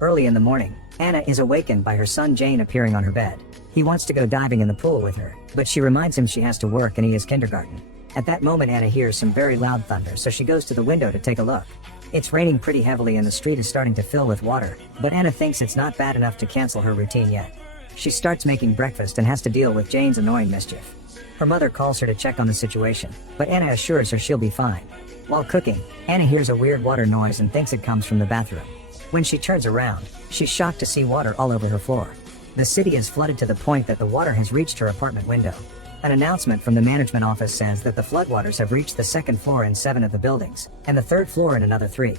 Early in the morning, Anna is awakened by her son Jane appearing on her bed. He wants to go diving in the pool with her, but she reminds him she has to work and he is kindergarten. At that moment Anna hears some very loud thunder, so she goes to the window to take a look. It's raining pretty heavily and the street is starting to fill with water, but Anna thinks it's not bad enough to cancel her routine yet. She starts making breakfast and has to deal with Jane's annoying mischief. Her mother calls her to check on the situation, but Anna assures her she'll be fine. While cooking, Anna hears a weird water noise and thinks it comes from the bathroom. When she turns around, she's shocked to see water all over her floor. The city is flooded to the point that the water has reached her apartment window. An announcement from the management office says that the floodwaters have reached the second floor in 7 of the buildings, and the third floor in another 3.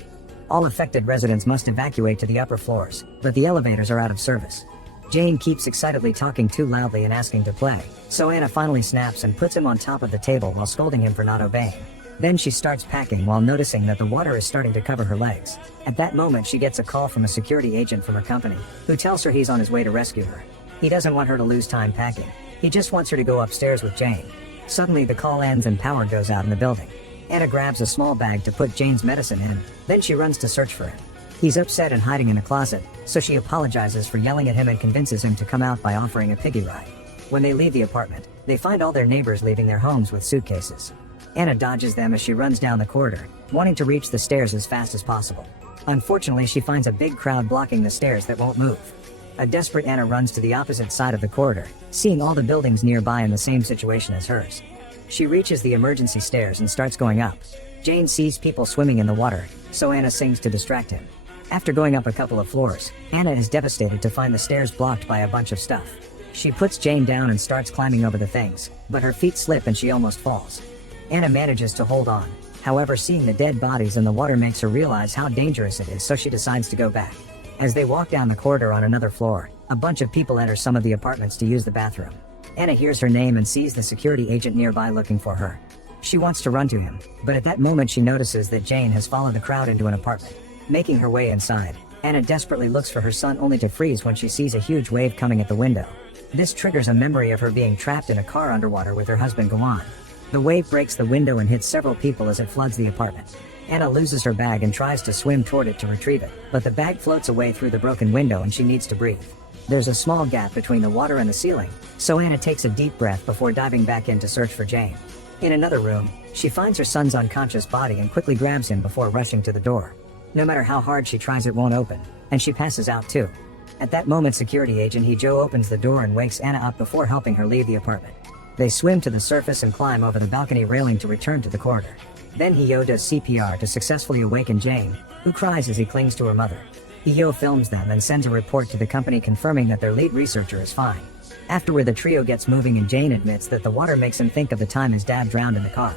All affected residents must evacuate to the upper floors, but the elevators are out of service. Jane keeps excitedly talking too loudly and asking to play, so Anna finally snaps and puts him on top of the table while scolding him for not obeying. Then she starts packing while noticing that the water is starting to cover her legs. At that moment she gets a call from a security agent from her company, who tells her he's on his way to rescue her. He doesn't want her to lose time packing. He just wants her to go upstairs with Jane. Suddenly the call ends and power goes out in the building. Anna grabs a small bag to put Jane's medicine in, then she runs to search for him. He's upset and hiding in a closet, so she apologizes for yelling at him and convinces him to come out by offering a piggy ride. When they leave the apartment, they find all their neighbors leaving their homes with suitcases. Anna dodges them as she runs down the corridor, wanting to reach the stairs as fast as possible. Unfortunately, she finds a big crowd blocking the stairs that won't move. A desperate Anna runs to the opposite side of the corridor, seeing all the buildings nearby in the same situation as hers. She reaches the emergency stairs and starts going up. Jane sees people swimming in the water, so Anna sings to distract him. After going up a couple of floors, Anna is devastated to find the stairs blocked by a bunch of stuff. She puts Jane down and starts climbing over the things, but her feet slip and she almost falls. Anna manages to hold on. However, seeing the dead bodies in the water makes her realize how dangerous it is, so she decides to go back. As they walk down the corridor on another floor, a bunch of people enter some of the apartments to use the bathroom. Anna hears her name and sees the security agent nearby looking for her. She wants to run to him, but at that moment she notices that Jane has followed the crowd into an apartment. Making her way inside, Anna desperately looks for her son only to freeze when she sees a huge wave coming at the window. This triggers a memory of her being trapped in a car underwater with her husband Gawan. The wave breaks the window and hits several people as it floods the apartment. Anna loses her bag and tries to swim toward it to retrieve it, but the bag floats away through the broken window and she needs to breathe. There's a small gap between the water and the ceiling, so Anna takes a deep breath before diving back in to search for Jane. In another room, she finds her son's unconscious body and quickly grabs him before rushing to the door. No matter how hard she tries, it won't open, and she passes out too. At that moment, security agent Joe opens the door and wakes Anna up before helping her leave the apartment. They swim to the surface and climb over the balcony railing to return to the corridor. Then Joe does CPR to successfully awaken Jane, who cries as he clings to her mother. Joe films them and sends a report to the company confirming that their lead researcher is fine. Afterward, the trio gets moving and Jane admits that the water makes him think of the time his dad drowned in the car.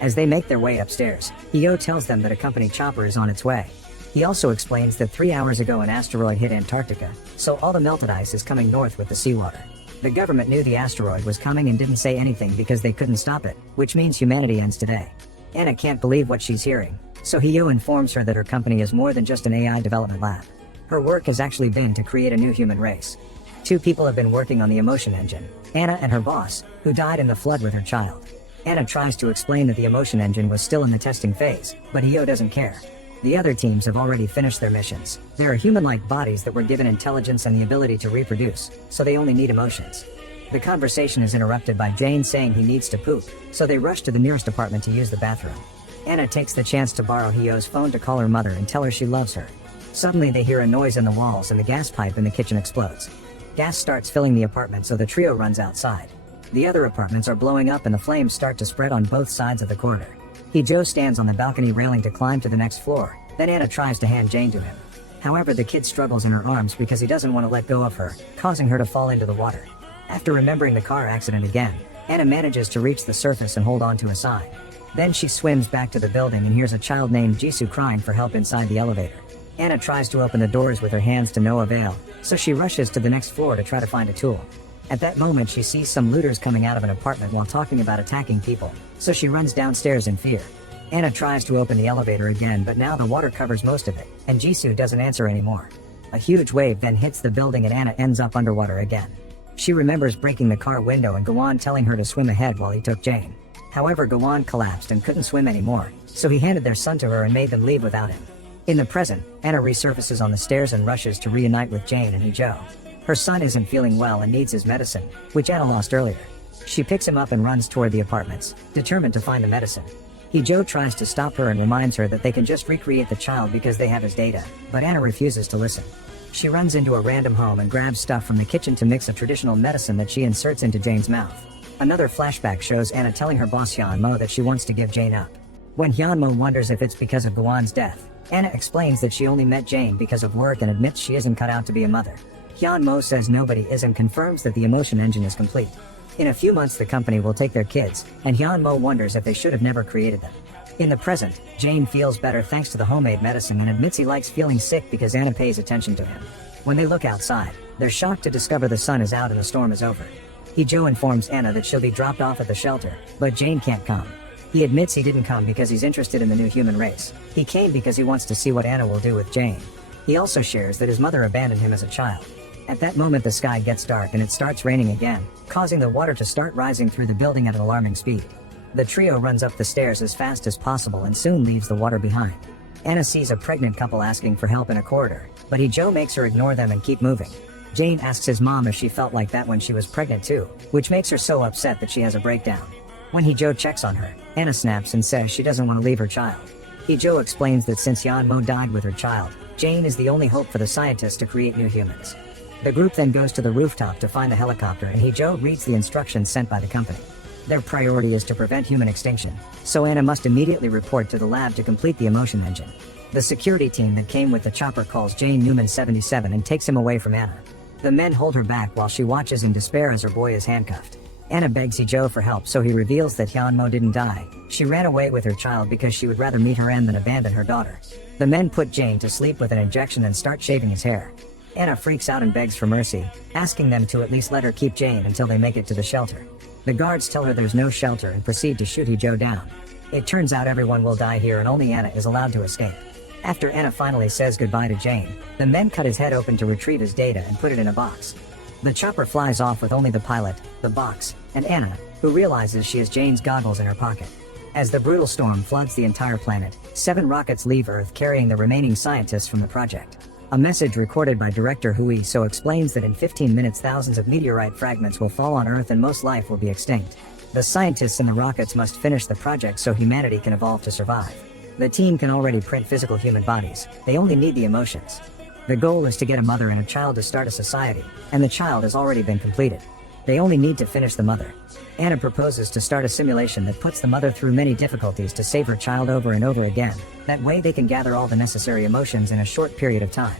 As they make their way upstairs, Joe tells them that a company chopper is on its way. He also explains that 3 hours ago an asteroid hit Antarctica, so all the melted ice is coming north with the seawater. The government knew the asteroid was coming and didn't say anything because they couldn't stop it, which means humanity ends today. Anna can't believe what she's hearing, so Joe informs her that her company is more than just an AI development lab. Her work has actually been to create a new human race. 2 people have been working on the emotion engine, Anna and her boss, who died in the flood with her child. Anna tries to explain that the emotion engine was still in the testing phase, but Joe doesn't care. The other teams have already finished their missions. There are human-like bodies that were given intelligence and the ability to reproduce, so they only need emotions. The conversation is interrupted by Jane saying he needs to poop, so they rush to the nearest apartment to use the bathroom. Anna takes the chance to borrow Joe's phone to call her mother and tell her she loves her. Suddenly they hear a noise in the walls and the gas pipe in the kitchen explodes. Gas starts filling the apartment, so the trio runs outside. The other apartments are blowing up and the flames start to spread on both sides of the corridor. Joe stands on the balcony railing to climb to the next floor, then Anna tries to hand Jane to him. However, the kid struggles in her arms because he doesn't want to let go of her, causing her to fall into the water. After remembering the car accident again, Anna manages to reach the surface and hold on to a sign. Then she swims back to the building and hears a child named Jisoo crying for help inside the elevator. Anna tries to open the doors with her hands to no avail, so she rushes to the next floor to try to find a tool. At that moment she sees some looters coming out of an apartment while talking about attacking people, so she runs downstairs in fear. Anna tries to open the elevator again, but now the water covers most of it, and Jisoo doesn't answer anymore. A huge wave then hits the building and Anna ends up underwater again. She remembers breaking the car window and Gawan telling her to swim ahead while he took Jane. However, Gawan collapsed and couldn't swim anymore, so he handed their son to her and made them leave without him. In the present, Anna resurfaces on the stairs and rushes to reunite with Jane and Hee-jo. Her son isn't feeling well and needs his medicine, which Anna lost earlier. She picks him up and runs toward the apartments, determined to find the medicine. Hee-jo tries to stop her and reminds her that they can just recreate the child because they have his data, but Anna refuses to listen. She runs into a random home and grabs stuff from the kitchen to mix a traditional medicine that she inserts into Jane's mouth. Another flashback shows Anna telling her boss Hyun-mo that she wants to give Jane up. When Hyun-mo wonders if it's because of Gwan's death, Anna explains that she only met Jane because of work and admits she isn't cut out to be a mother. Hyun-mo says nobody is and confirms that the emotion engine is complete. In a few months the company will take their kids, and Hyun-mo wonders if they should have never created them. In the present, Jane feels better thanks to the homemade medicine and admits he likes feeling sick because Anna pays attention to him. When they look outside, they're shocked to discover the sun is out and the storm is over. Hee-jo informs Anna that she'll be dropped off at the shelter, but Jane can't come. He admits he didn't come because he's interested in the new human race. He came because he wants to see what Anna will do with Jane. He also shares that his mother abandoned him as a child. At that moment the sky gets dark and it starts raining again, causing the water to start rising through the building at an alarming speed. The trio runs up the stairs as fast as possible and soon leaves the water behind. Anna sees a pregnant couple asking for help in a corridor, but Hee-jo makes her ignore them and keep moving. Jane asks his mom if she felt like that when she was pregnant too, which makes her so upset that she has a breakdown. When Hee-jo checks on her, Anna snaps and says she doesn't want to leave her child. Hee-jo explains that since Hyun-mo died with her child, Jane is the only hope for the scientists to create new humans. The group then goes to the rooftop to find the helicopter and Hee-jo reads the instructions sent by the company. Their priority is to prevent human extinction, so Anna must immediately report to the lab to complete the emotion engine. The security team that came with the chopper calls Jane Newman 77 and takes him away from Anna. The men hold her back while she watches in despair as her boy is handcuffed. Anna begs Hee-jo for help so he reveals that Hyun-mo didn't die. She ran away with her child because she would rather meet her end than abandon her daughter. The men put Jane to sleep with an injection and start shaving his hair. Anna freaks out and begs for mercy, asking them to at least let her keep Jane until they make it to the shelter. The guards tell her there's no shelter and proceed to shoot Hee-jo down. It turns out everyone will die here and only Anna is allowed to escape. After Anna finally says goodbye to Jane, the men cut his head open to retrieve his data and put it in a box. The chopper flies off with only the pilot, the box, and Anna, who realizes she has Jane's goggles in her pocket. As the brutal storm floods the entire planet, 7 rockets leave Earth carrying the remaining scientists from the project. A message recorded by director Hui So explains that in 15 minutes thousands of meteorite fragments will fall on Earth and most life will be extinct. The scientists in the rockets must finish the project so humanity can evolve to survive. The team can already print physical human bodies, they only need the emotions. The goal is to get a mother and a child to start a society, and the child has already been completed. They only need to finish the mother. Anna proposes to start a simulation that puts the mother through many difficulties to save her child over and over again. That way they can gather all the necessary emotions in a short period of time.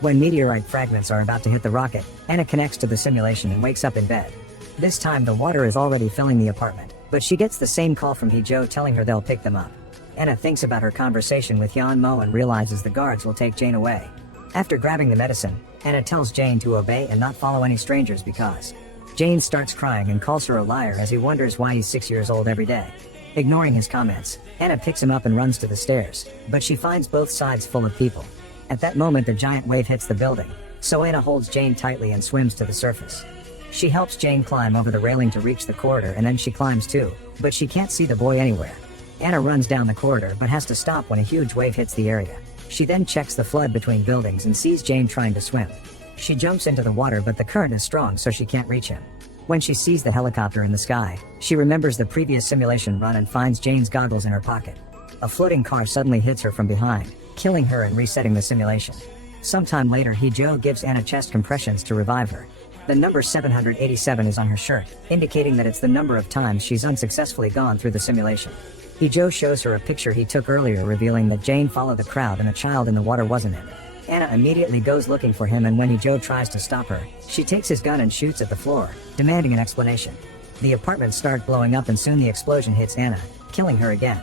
When meteorite fragments are about to hit the rocket, Anna connects to the simulation and wakes up in bed. This time the water is already filling the apartment, but she gets the same call from Hee-jo telling her they'll pick them up. Anna thinks about her conversation with Hyun-mo and realizes the guards will take Jane away. After grabbing the medicine, Anna tells Jane to obey and not follow any strangers because Jane starts crying and calls her a liar as he wonders why he's 6 years old every day. Ignoring his comments, Anna picks him up and runs to the stairs, but she finds both sides full of people. At that moment the giant wave hits the building, so Anna holds Jane tightly and swims to the surface. She helps Jane climb over the railing to reach the corridor and then she climbs too, but she can't see the boy anywhere. Anna runs down the corridor but has to stop when a huge wave hits the area. She then checks the flood between buildings and sees Jane trying to swim. She jumps into the water but the current is strong so she can't reach him. When she sees the helicopter in the sky, she remembers the previous simulation run and finds Jane's goggles in her pocket. A floating car suddenly hits her from behind, killing her and resetting the simulation. Sometime later Hee-jo gives Anna chest compressions to revive her. The number 787 is on her shirt, indicating that it's the number of times she's unsuccessfully gone through the simulation. Hee-jo shows her a picture he took earlier revealing that Jane followed the crowd and a child in the water wasn't it. Anna immediately goes looking for him and when Hee-jo tries to stop her, she takes his gun and shoots at the floor, demanding an explanation. The apartments start blowing up and soon the explosion hits Anna, killing her again.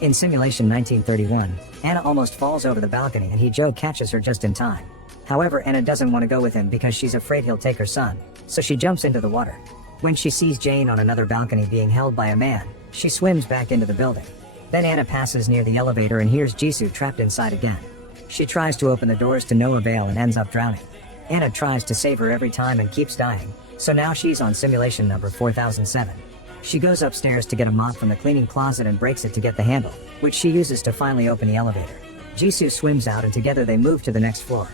In simulation 1931, Anna almost falls over the balcony and Hee-jo catches her just in time. However, Anna doesn't want to go with him because she's afraid he'll take her son, so she jumps into the water. When she sees Jane on another balcony being held by a man, she swims back into the building. Then Anna passes near the elevator and hears Jisoo trapped inside again. She tries to open the doors to no avail and ends up drowning. Anna tries to save her every time and keeps dying, so now she's on simulation number 4007. She goes upstairs to get a mop from the cleaning closet and breaks it to get the handle, which she uses to finally open the elevator. Jisoo swims out and together they move to the next floor.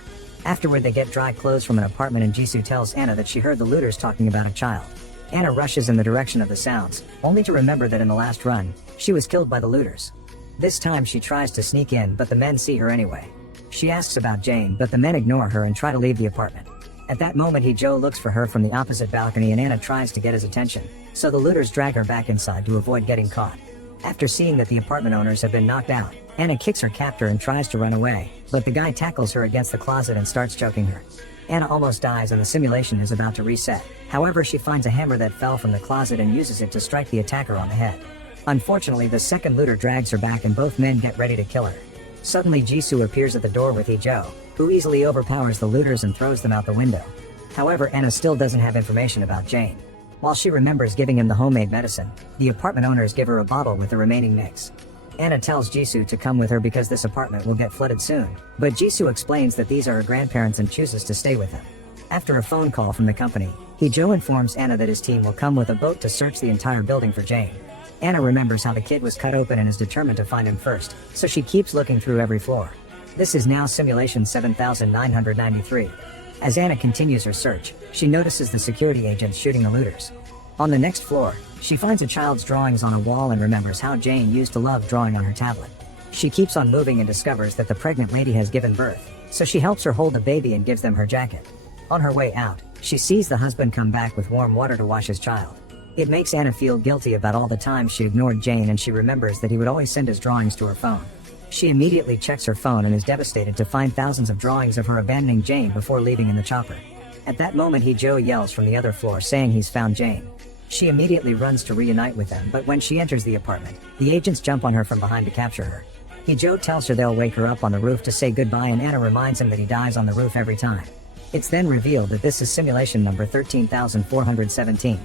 Afterward they get dry clothes from an apartment and Jisoo tells Anna that she heard the looters talking about a child. Anna rushes in the direction of the sounds, only to remember that in the last run, she was killed by the looters. This time she tries to sneak in but the men see her anyway. She asks about Jane but the men ignore her and try to leave the apartment. At that moment Hee-jo looks for her from the opposite balcony and Anna tries to get his attention, so the looters drag her back inside to avoid getting caught. After seeing that the apartment owners have been knocked out, Anna kicks her captor and tries to run away, but the guy tackles her against the closet and starts choking her. Anna almost dies and the simulation is about to reset. However, she finds a hammer that fell from the closet and uses it to strike the attacker on the head. Unfortunately, the second looter drags her back and both men get ready to kill her. Suddenly Jisoo appears at the door with Hee-jo, who easily overpowers the looters and throws them out the window. However, Anna still doesn't have information about Jane. While she remembers giving him the homemade medicine, the apartment owners give her a bottle with the remaining mix. Anna tells Jisoo to come with her because this apartment will get flooded soon, but Jisoo explains that these are her grandparents and chooses to stay with them. After a phone call from the company, Hee-jo informs Anna that his team will come with a boat to search the entire building for Jane. Anna remembers how the kid was cut open and is determined to find him first, so she keeps looking through every floor. This is now simulation 7993. As Anna continues her search, she notices the security agents shooting the looters. On the next floor, she finds a child's drawings on a wall and remembers how Jane used to love drawing on her tablet. She keeps on moving and discovers that the pregnant lady has given birth, so she helps her hold the baby and gives them her jacket. On her way out, she sees the husband come back with warm water to wash his child. It makes Anna feel guilty about all the times she ignored Jane and she remembers that he would always send his drawings to her phone. She immediately checks her phone and is devastated to find thousands of drawings of her abandoning Jane before leaving in the chopper. At that moment Hee-jo yells from the other floor saying he's found Jane. She immediately runs to reunite with them, but when she enters the apartment, the agents jump on her from behind to capture her. Hee-jo tells her they'll wake her up on the roof to say goodbye and Anna reminds him that he dies on the roof every time. It's then revealed that this is simulation number 13,417.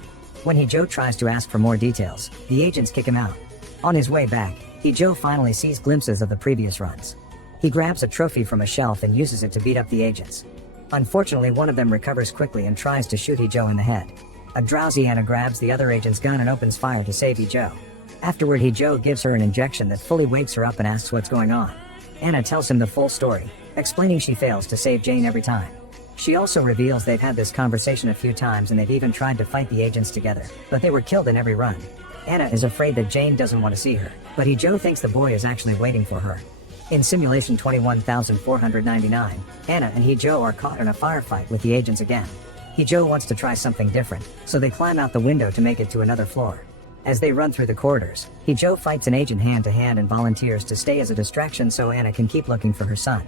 When Hee-jo tries to ask for more details, the agents kick him out. On his way back, Hee-jo finally sees glimpses of the previous runs. He grabs a trophy from a shelf and uses it to beat up the agents. Unfortunately, one of them recovers quickly and tries to shoot Hee-jo in the head. A drowsy Anna grabs the other agent's gun and opens fire to save Hee-jo. Afterward, Hee-jo gives her an injection that fully wakes her up and asks what's going on. Anna tells him the full story, explaining she fails to save Jane every time. She also reveals they've had this conversation a few times and they've even tried to fight the agents together, but they were killed in every run. Anna is afraid that Jane doesn't want to see her, but Hee-jo thinks the boy is actually waiting for her. In simulation 21,499, Anna and Hee-jo are caught in a firefight with the agents again. Hee-jo wants to try something different, so they climb out the window to make it to another floor. As they run through the corridors, Hee-jo fights an agent hand-to-hand and volunteers to stay as a distraction so Anna can keep looking for her son.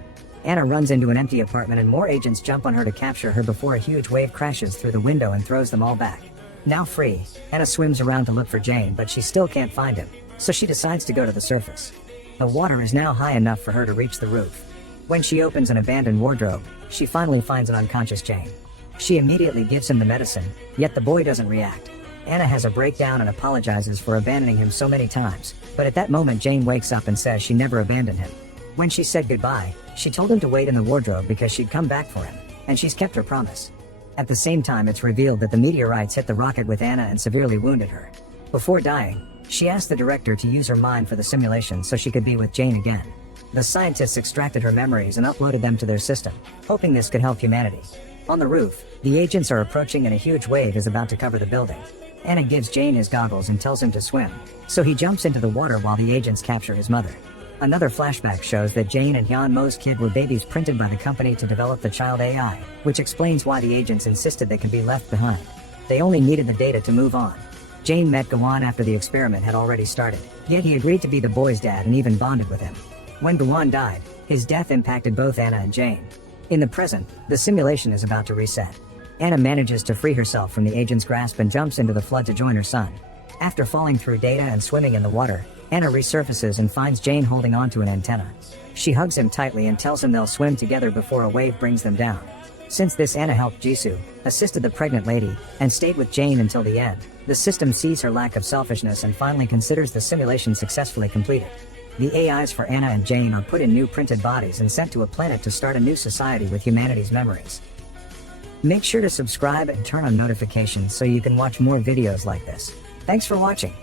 Anna runs into an empty apartment and more agents jump on her to capture her before a huge wave crashes through the window and throws them all back. Now free, Anna swims around to look for Jane but she still can't find him, so she decides to go to the surface. The water is now high enough for her to reach the roof. When she opens an abandoned wardrobe, she finally finds an unconscious Jane. She immediately gives him the medicine, yet the boy doesn't react. Anna has a breakdown and apologizes for abandoning him so many times, but at that moment Jane wakes up and says she never abandoned him. When she said goodbye, she told him to wait in the wardrobe because she'd come back for him, and she's kept her promise. At the same time, it's revealed that the meteorites hit the rocket with Anna and severely wounded her. Before dying, she asked the director to use her mind for the simulation so she could be with Jane again. The scientists extracted her memories and uploaded them to their system, hoping this could help humanity. On the roof, the agents are approaching and a huge wave is about to cover the building. Anna gives Jane his goggles and tells him to swim, so he jumps into the water while the agents capture his mother. Another flashback shows that Jane and Hyun Mo's kid were babies printed by the company to develop the child AI, which explains why the agents insisted they could be left behind. They only needed the data to move on. Jane met Gawon after the experiment had already started, yet he agreed to be the boy's dad and even bonded with him. When Gawon died, his death impacted both Anna and Jane. In the present, the simulation is about to reset. Anna manages to free herself from the agent's grasp and jumps into the flood to join her son. After falling through data and swimming in the water, Anna resurfaces and finds Jane holding onto an antenna. She hugs him tightly and tells him they'll swim together before a wave brings them down. Since this, Anna helped Jisoo, assisted the pregnant lady, and stayed with Jane until the end. The system sees her lack of selfishness and finally considers the simulation successfully completed. The AIs for Anna and Jane are put in new printed bodies and sent to a planet to start a new society with humanity's memories. Make sure to subscribe and turn on notifications so you can watch more videos like this. Thanks for watching.